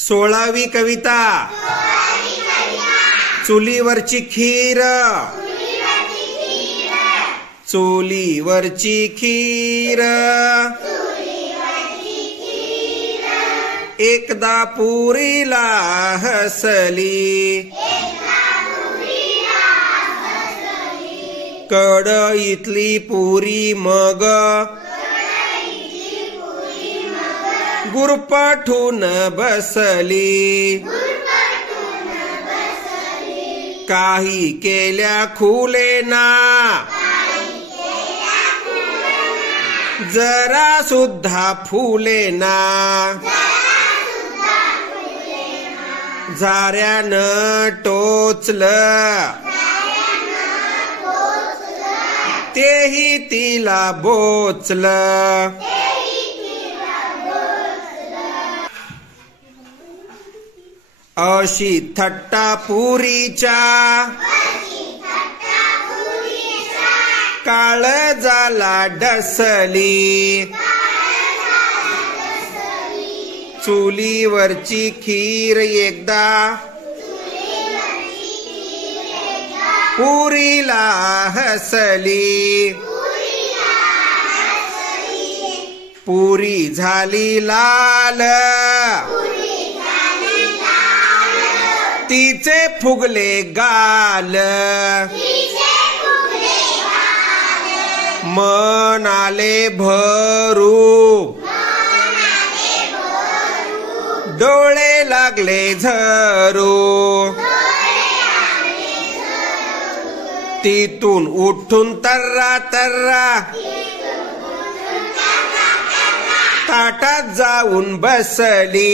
16वी कविता चुलीवरची खीर चुलीवरची खीर एकदा पुरीला हसली कढईतली पुरी मग गुरपाठून बसली काही केल्या खुलेना जरा सुद्धा फुलेना झाऱ्यानं टोचलं तेही तिला बोचलं अशी थट्टा पुरीच्या काळजाला डसली चुलीवरची खीर एकदा पुरीला हसली पुरी झाली लाल तिचे फुगले गाल मन आले भरू डोळे लागले झरू तिथून उठून तर्रा तर्रा ताटात जाऊन बसली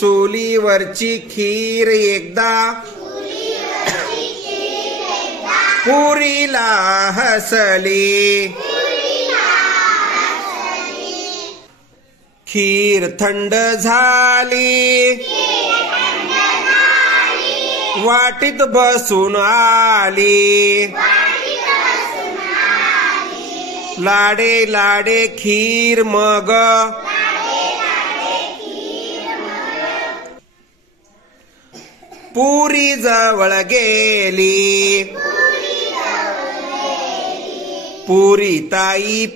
चुलीवरची खीर एकदा पुरीला हसली खीर थंड झाली वाटीत बसून आली लाडे लाडे खीर मग पुरी जवळ गेली पुरी ताई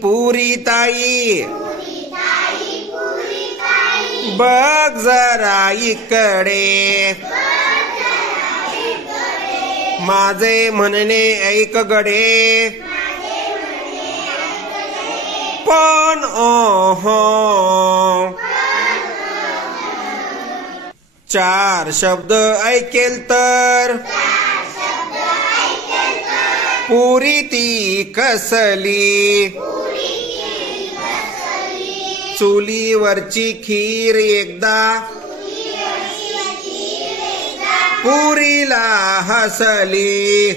बघ जरा इकडे माझे म्हणणे ऐक गडे पण चार शब्द ऐकेल तर पुरी ती कसली चुलीवरची खीर एकदा पुरीला हसली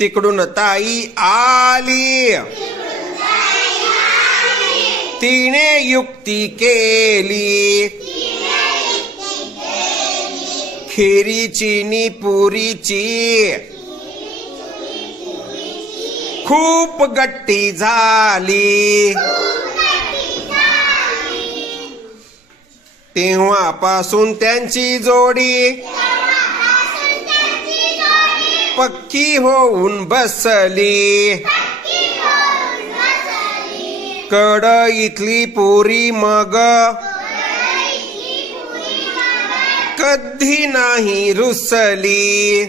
तिकडून ताई आली तिने युक्ती केली खिरीची नि पुरीची खूप गट्टी झाली तेव्हापासून त्यांची जोडी पक्की होऊन बसली कढईतली पुरी मग कधी नाही रुसली